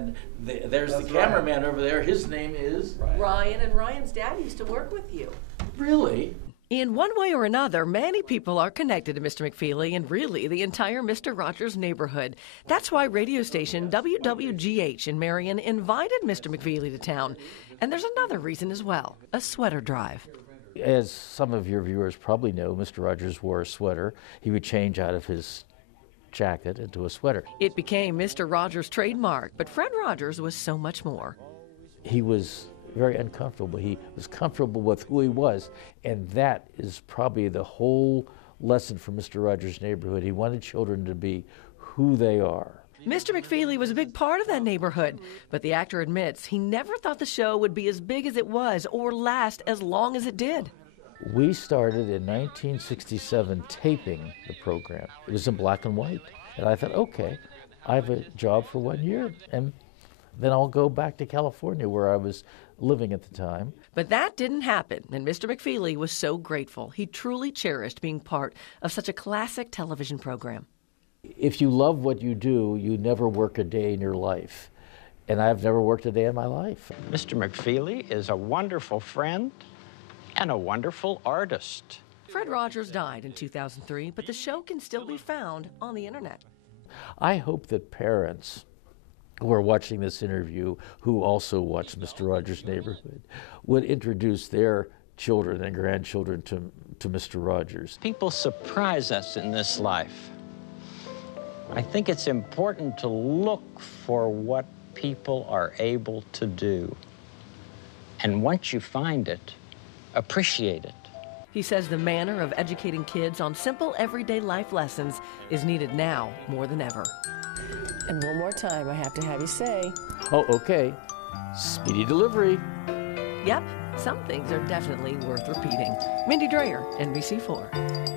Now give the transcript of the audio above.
And there's the cameraman over there. His name is? Ryan, and Ryan's dad used to work with you. Really? In one way or another, many people are connected to Mr. McFeely and really the entire Mr. Rogers neighborhood. That's why radio station WWGH in Marion invited Mr. McFeely to town. And there's another reason as well, a sweater drive. As some of your viewers probably know, Mr. Rogers wore a sweater. He would change out of his jacket into a sweater. It became Mr. Rogers' trademark, but Fred Rogers was so much more. He was very uncomfortable. He was comfortable with who he was, and that is probably the whole lesson for Mr. Rogers' neighborhood. He wanted children to be who they are. Mr. McFeely was a big part of that neighborhood, but the actor admits he never thought the show would be as big as it was or last as long as it did. We started in 1967 taping the program. It was in black and white, and I thought, okay, I have a job for 1 year, and then I'll go back to California where I was living at the time. But that didn't happen, and Mr. McFeely was so grateful. He truly cherished being part of such a classic television program. If you love what you do, you never work a day in your life. And I've never worked a day in my life. Mr. McFeely is a wonderful friend and a wonderful artist. Fred Rogers died in 2003, but the show can still be found on the internet. I hope that parents who are watching this interview, who also watch Mr. Rogers' Neighborhood, would introduce their children and grandchildren to Mr. Rogers. People surprise us in this life. I think it's important to look for what people are able to do. And once you find it, appreciate it. He says the manner of educating kids on simple everyday life lessons is needed now more than ever. And one more time, I have to have you say. Oh, okay. Speedy delivery. Yep, some things are definitely worth repeating. Mindy Dreyer, NBC4.